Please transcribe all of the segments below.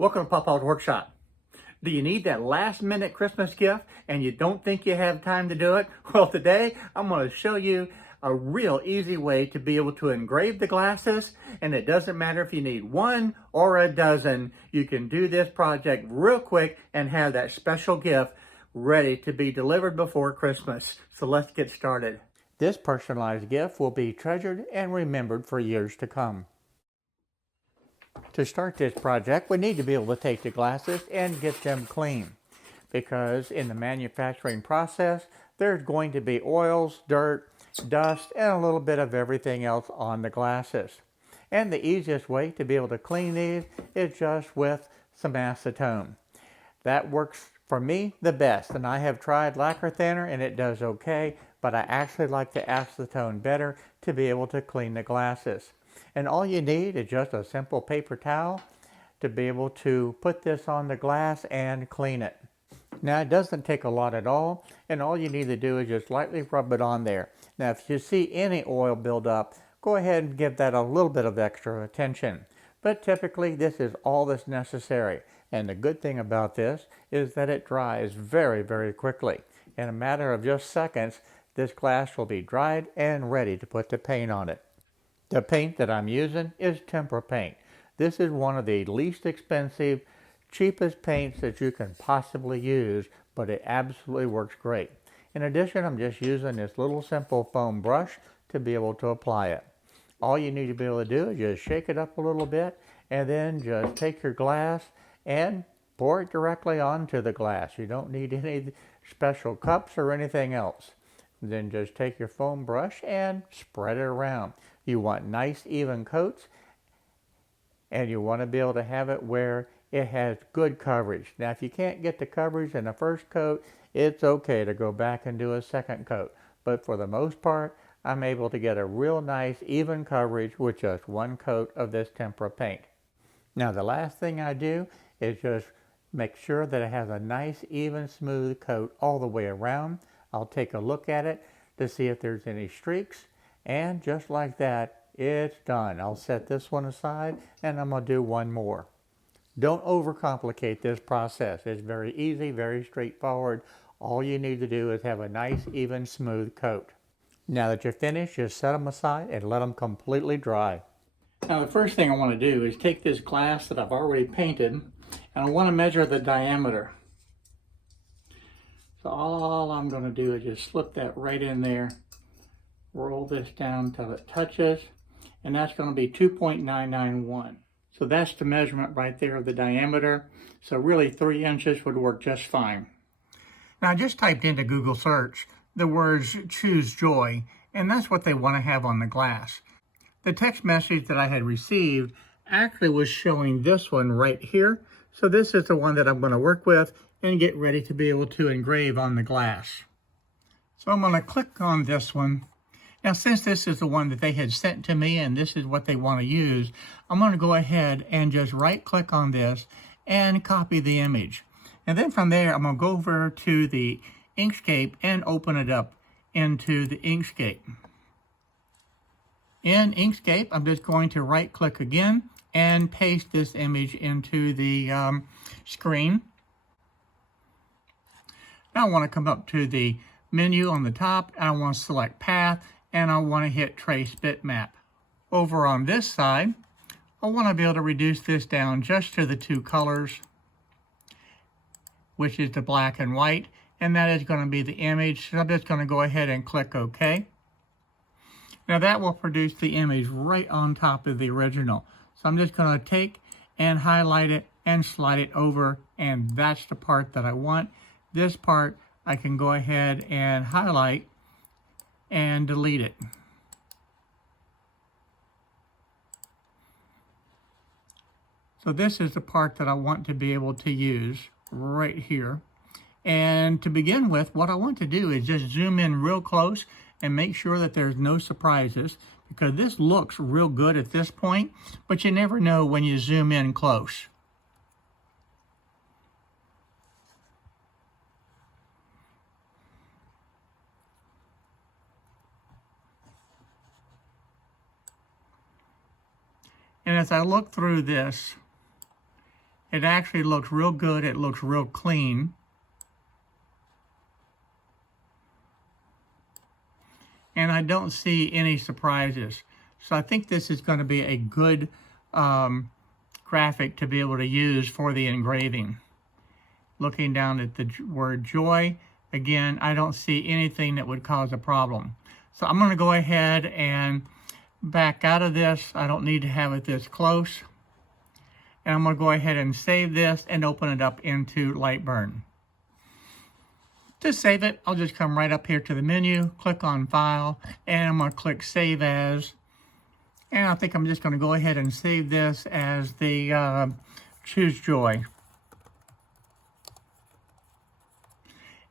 Welcome to Papa's Workshop. Do you need that last minute Christmas gift and you don't think you have time to do it? Well, today I'm going to show you a real easy way to be able to engrave the glasses, and it doesn't matter if you need one or a dozen. You can do this project real quick and have that special gift ready to be delivered before Christmas. So let's get started. This personalized gift will be treasured and remembered for years to come. To start this project, we need to be able to take the glasses and get them clean, because in the manufacturing process, there's going to be oils, dirt, dust, and a little bit of everything else on the glasses. And the easiest way to be able to clean these is just with some acetone. That works for me the best, and I have tried lacquer thinner and it does okay, but I actually like the acetone better to be able to clean the glasses. And all you need is just a simple paper towel to be able to put this on the glass and clean it. Now, it doesn't take a lot at all, and all you need to do is just lightly rub it on there. Now, if you see any oil build up, go ahead and give that a little bit of extra attention. But typically, this is all that's necessary. And the good thing about this is that it dries very, very quickly. In a matter of just seconds, this glass will be dried and ready to put the paint on it. The paint that I'm using is tempera paint. This is one of the least expensive, cheapest paints that you can possibly use, but it absolutely works great. In addition, I'm just using this little simple foam brush to be able to apply it. All you need to be able to do is just shake it up a little bit, and then just take your glass and pour it directly onto the glass. You don't need any special cups or anything else. Then just take your foam brush and spread it around. You want nice even coats, and you want to be able to have it where it has good coverage. Now, if you can't get the coverage in the first coat, it's okay to go back and do a second coat. But for the most part, I'm able to get a real nice even coverage with just one coat of this tempera paint. Now, the last thing I do is just make sure that it has a nice even smooth coat all the way around. I'll take a look at it to see if there's any streaks, and just like that, it's done. I'll set this one aside and I'm going to do one more. Don't overcomplicate this process. It's very easy, very straightforward. All you need to do is have a nice even smooth coat. Now that you're finished, just set them aside and let them completely dry. Now, the first thing I want to do is take this glass that I've already painted, and I want to measure the diameter. So all I'm going to do is just slip that right in there, roll this down until it touches, and that's going to be 2.991. So that's the measurement right there of the diameter. So really 3 inches would work just fine. Now, I just typed into Google search the words "choose joy," and that's what they want to have on the glass. The text message that I had received actually was showing this one right here. So this is the one that I'm going to work with and get ready to be able to engrave on the glass. So I'm going to click on this one. Now, since this is the one that they had sent to me and this is what they want to use, I'm going to go ahead and just right click on this and copy the image. And then from there, I'm going to go over to the Inkscape and open it up into the Inkscape. In Inkscape, I'm just going to right click again and paste this image into the screen. Now I want to come up to the menu on the top, and I want to select Path, and I want to hit Trace Bitmap. Over on this side, I want to be able to reduce this down just to the 2 colors, which is the black and white, and that is going to be the image. So I'm just going to go ahead and click OK. Now that will produce the image right on top of the original. So I'm just going to take and highlight it and slide it over, and that's the part that I want. This part I can go ahead and highlight and delete it. So this is the part that I want to be able to use right here. And to begin with, what I want to do is just zoom in real close and make sure that there's no surprises, because this looks real good at this point, but you never know when you zoom in close. And as I look through this, it It actually looks real good. It looks real clean. And I don't see any surprises. So I think this is going to be a good graphic to be able to use for the engraving. Looking down at the word joy, again, I don't see anything that would cause a problem. So I'm going to go ahead and back out of this. I don't need to have it this close. And I'm going to go ahead and save this and open it up into LightBurn. To save it, I'll just come right up here to the menu, click on File, and I'm going to click Save As. And I think I'm just going to go ahead and save this as the Choose Joy.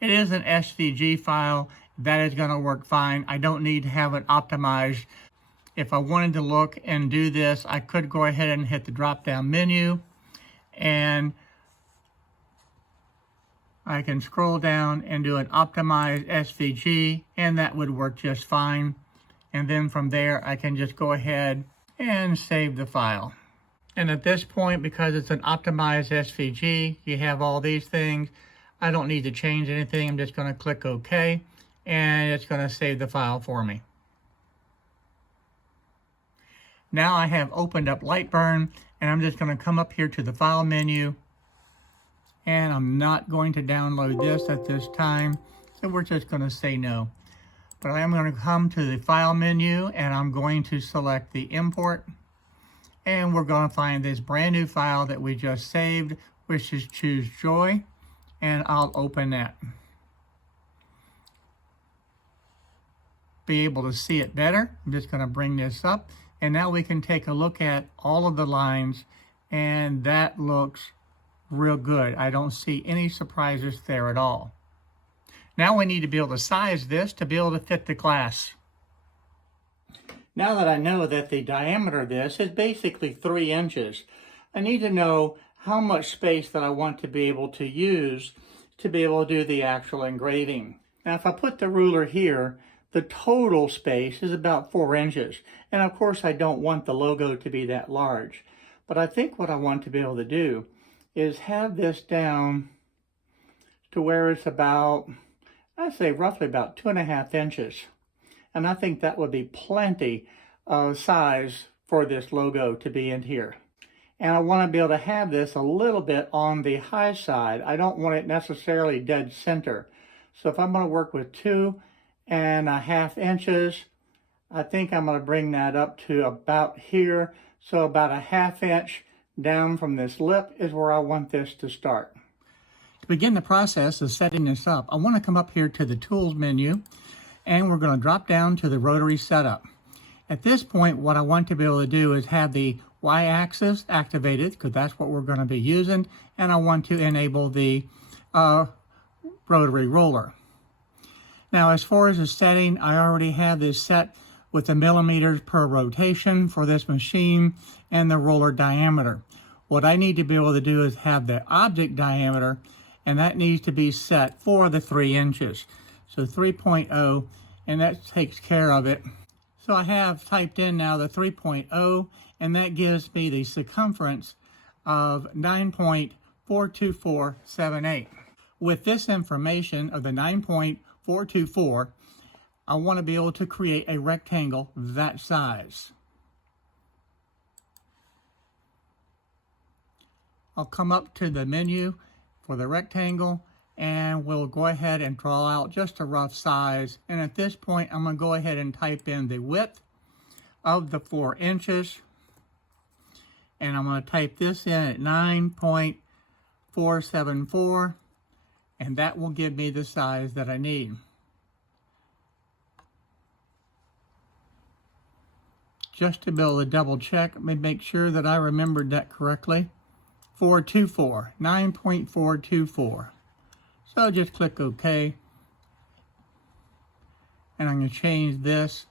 It is an SVG file. That is going to work fine. I don't need to have it optimized. If I wanted to look and do this, I could go ahead and hit the drop-down menu, and I can scroll down and do an optimized SVG, and that would work just fine. And then from there, I can just go ahead and save the file. And at this point, because it's an optimized SVG, you have all these things. I don't need to change anything. I'm just going to click OK, and it's going to save the file for me. Now I have opened up LightBurn, and I'm just going to come up here to the File menu, and I'm not going to download this at this time, so we're just going to say no. But I am going to come to the File menu, and I'm going to select the Import, and we're going to find this brand new file that we just saved, which is Choose Joy, and I'll open that. Be able to see it better. I'm just going to bring this up, and now we can take a look at all of the lines, and that looks real good. I don't see any surprises there at all. Now we need to be able to size this to be able to fit the glass. Now that I know that the diameter of this is basically 3 inches, I need to know how much space that I want to be able to use to be able to do the actual engraving. Now if I put the ruler here, the total space is about 4 inches. And of course I don't want the logo to be that large. But I think what I want to be able to do is have this down to where it's about, I'd say roughly about 2.5 inches. And I think that would be plenty of size for this logo to be in here. And I want to be able to have this a little bit on the high side. I don't want it necessarily dead center. So if I'm going to work with 2.5 inches, I think I'm going to bring that up to about here. So about a 1/2 inch down from this lip is where I want this to start. To begin the process of setting this up, I want to come up here to the Tools menu, and we're going to drop down to the Rotary Setup. At this point, what I want to be able to do is have the Y-axis activated, because that's what we're going to be using, and I want to enable the rotary roller. Now, as far as the setting, I already have this set with the millimeters per rotation for this machine and the roller diameter. What I need to be able to do is have the object diameter, and that needs to be set for the 3 inches. So 3.0, and that takes care of it. So I have typed in now the 3.0, and that gives me the circumference of 9.42478. With this information of the 9.424, I want to be able to create a rectangle that size. I'll come up to the menu for the rectangle, and we'll go ahead and draw out just a rough size. And at this point, I'm going to go ahead and type in the width of the 4 inches. And I'm going to type this in at 9.474, and that will give me the size that I need. Just to be able to double check, let me make sure that I remembered that correctly. 9.424. So just click OK. And I'm going to change this.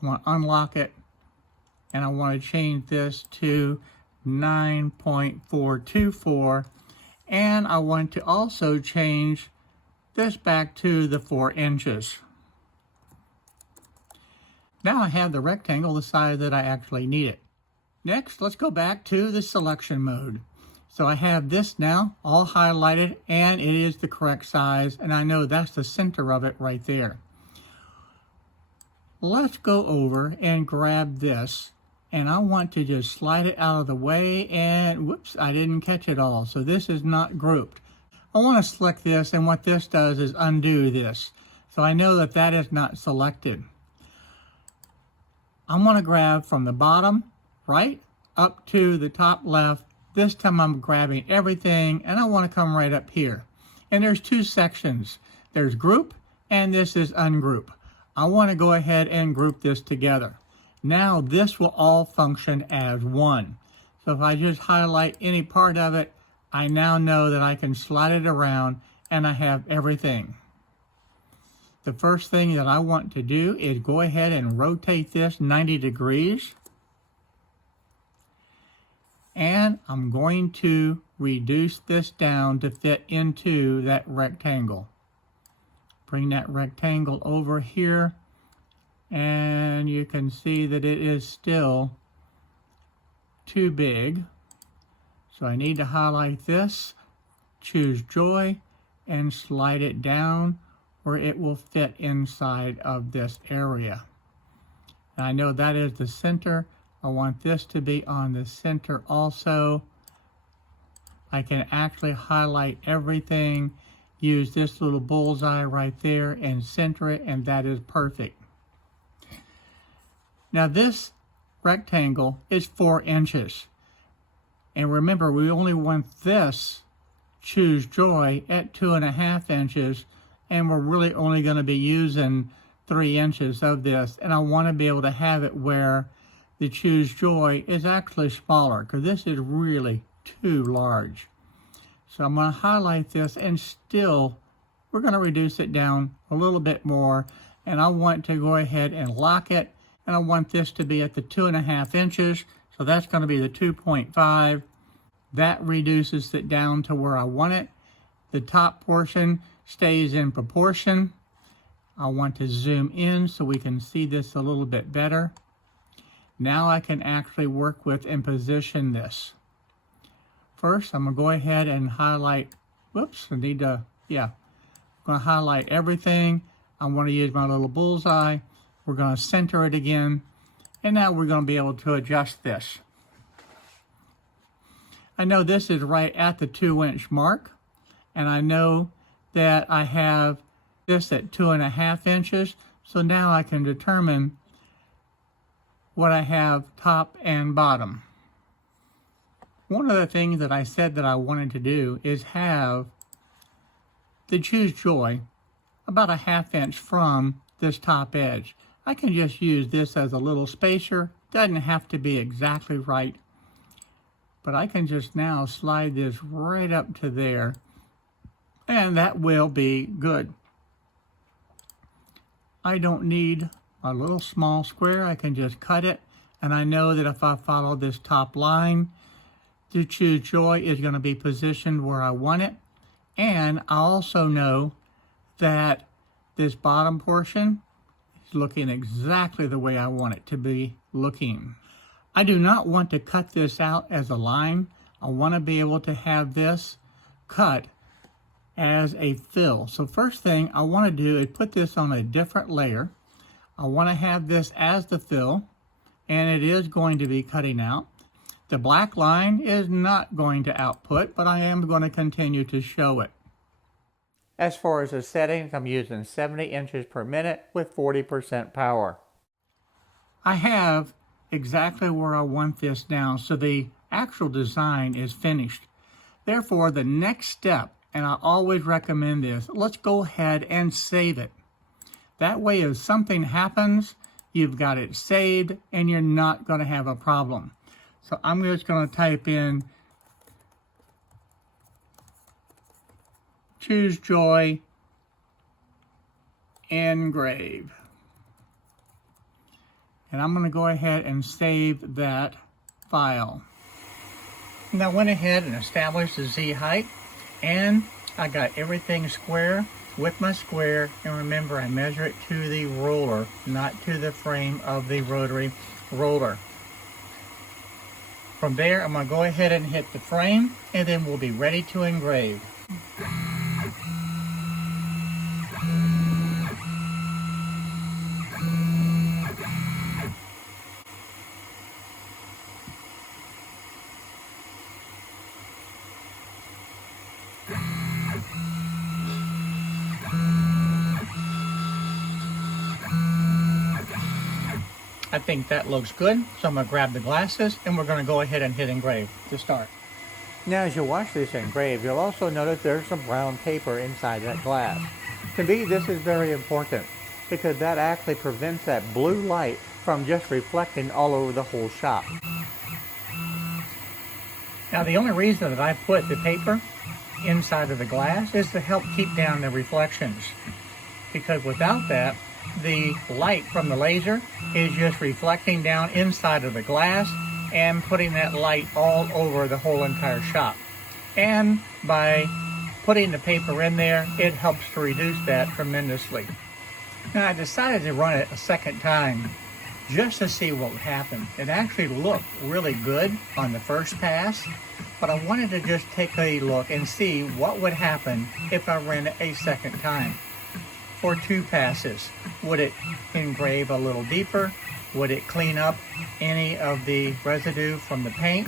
I want to unlock it. And I want to change this to 9.424. And I want to also change this back to the 4 inches. Now I have the rectangle the size that I actually need it. Next, let's go back to the selection mode. So I have this now all highlighted and it is the correct size, and I know that's the center of it right there. Let's go over and grab this, and I want to just slide it out of the way, and whoops, I didn't catch it all. So this is not grouped. I want to select this, and what this does is undo this. So I know that that is not selected. I'm going to grab from the bottom right up to the top left. This time I'm grabbing everything, and I want to come right up here. And there's two sections. There's group, and this is ungroup. I want to go ahead and group this together. Now this will all function as one. So if I just highlight any part of it, I now know that I can slide it around and I have everything. The first thing that I want to do is go ahead and rotate this 90 degrees. And I'm going to reduce this down to fit into that rectangle. Bring that rectangle over here, and you can see that it is still too big. So I need to highlight this, choose Joy, and slide it down where it will fit inside of this area. And I know that is the center. I want this to be on the center also. I can actually highlight everything, use this little bullseye right there and center it, and that is perfect. Now this rectangle is 4 inches. And remember, we only want this, choose Joy, at 2.5 inches, and we're really only going to be using 3 inches of this. And I want to be able to have it where the choose Joy is actually smaller, because this is really too large. So I'm going to highlight this, and still we're going to reduce it down a little bit more, and I want to go ahead and lock it, and I want this to be at the 2.5 inches, so that's going to be the 2.5. That reduces it down to where I want it. The top portion stays in proportion. I want to zoom in so we can see this a little bit better. Now I can actually work with and position this. First, I'm going to go ahead and highlight, whoops, I need to, I'm going to highlight everything. I want to use my little bullseye. We're going to center it again. And now we're going to be able to adjust this. I know this is right at the 2-inch mark. And I know that I have this at 2.5 inches. So now I can determine what I have top and bottom. One of the things that I said that I wanted to do is have the choose Joy about a 1/2 inch from this top edge. I can just use this as a little spacer. Doesn't have to be exactly right, but I can just now slide this right up to there, and that will be good. I don't need a little small square. I can just cut it, and I know that if I follow this top line, the choose Joy is going to be positioned where I want it. And I also know that this bottom portion is looking exactly the way I want it to be looking. I do not want to cut this out as a line. I want to be able to have this cut as a fill. So first thing I want to do is put this on a different layer. I want to have this as the fill, and it is going to be cutting out. The black line is not going to output, but I am going to continue to show it. As far as the settings, I'm using 70 inches per minute with 40% power. I have exactly where I want this now, so the actual design is finished. Therefore, the next step, and I always recommend this, let's go ahead and save it. That way, if something happens, you've got it saved and you're not going to have a problem. So I'm just going to type in choose Joy, engrave. And I'm going to go ahead and save that file. And I went ahead and established the Z height, and I got everything square with my square. And remember, I measure it to the roller, not to the frame of the rotary roller. From there, I'm going to go ahead and hit the frame, and then we'll be ready to engrave. I think that looks good, so I'm going to grab the glasses and we're going to go ahead and hit engrave to start. Now as you watch this engrave, you'll also notice there's some brown paper inside that glass. To me, this is very important because that actually prevents that blue light from just reflecting all over the whole shop. Now the only reason that I put the paper inside of the glass is to help keep down the reflections, because without that, the light from the laser is just reflecting down inside of the glass and putting that light all over the whole entire shop. And by putting the paper in there, it helps to reduce that tremendously. Now I decided to run it a second time just to see what would happen. It actually looked really good on the first pass, but I wanted to just take a look and see what would happen if I ran it a second time. For 2 passes. Would it engrave a little deeper? Would it clean up any of the residue from the paint?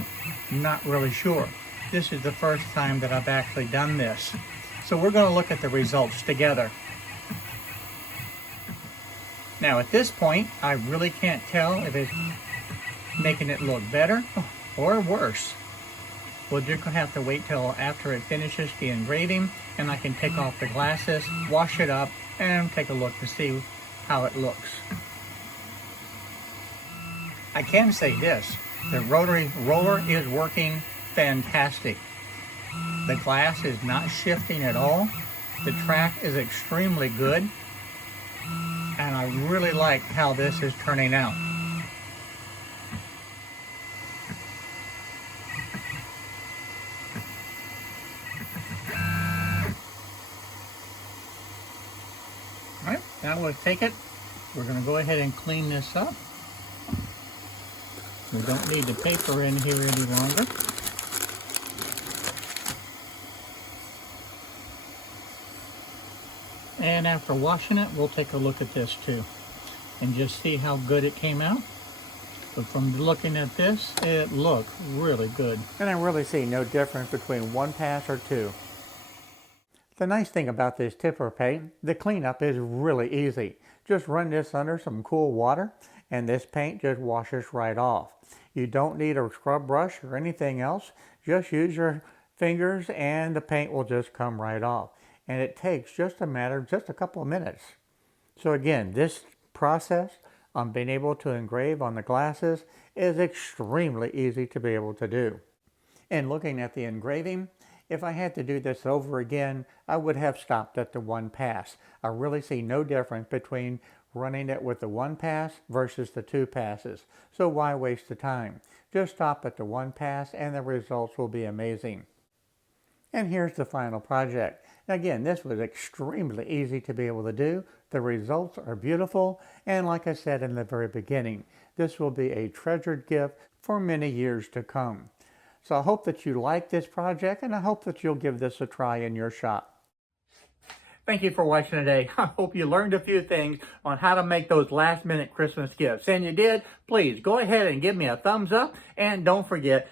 Not really sure. This is the first time that I've actually done this. So we're going to look at the results together. Now at this point, I really can't tell if it's making it look better or worse. We're just going to have to wait till after it finishes the engraving and I can take off the glasses, wash it up, and take a look to see how it looks. I can say this, the rotary roller is working fantastic. The glass is not shifting at all. The track is extremely good, and I really like how this is turning out. Alright, now we'll take it. We're going to go ahead and clean this up. We don't need the paper in here any longer. And after washing it, we'll take a look at this too and just see how good it came out. But from looking at this, it looked really good. And I really see no difference between 1 pass or 2. The nice thing about this tipper paint, the cleanup is really easy. Just run this under some cool water and this paint just washes right off. You don't need a scrub brush or anything else. Just use your fingers and the paint will just come right off. And it takes just a couple of minutes. So again, this process on being able to engrave on the glasses is extremely easy to be able to do. And looking at the engraving, if I had to do this over again, I would have stopped at the 1 pass. I really see no difference between running it with the 1 pass versus the 2 passes. So why waste the time? Just stop at the 1 pass and the results will be amazing. And here's the final project. Again, this was extremely easy to be able to do. The results are beautiful, and like I said in the very beginning, this will be a treasured gift for many years to come. So I hope that you like this project, and I hope that you'll give this a try in your shop. Thank you for watching today. I hope you learned a few things on how to make those last-minute Christmas gifts. And you did, please go ahead and give me a thumbs up, and don't forget,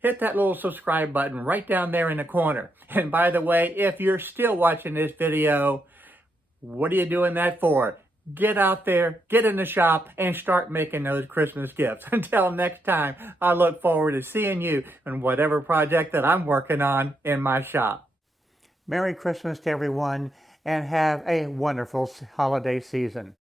hit that little subscribe button right down there in the corner. And by the way, if you're still watching this video, what are you doing that for? Get out there, get in the shop, and start making those Christmas gifts. Until next time, I look forward to seeing you in whatever project that I'm working on in my shop. Merry Christmas to everyone, and have a wonderful holiday season.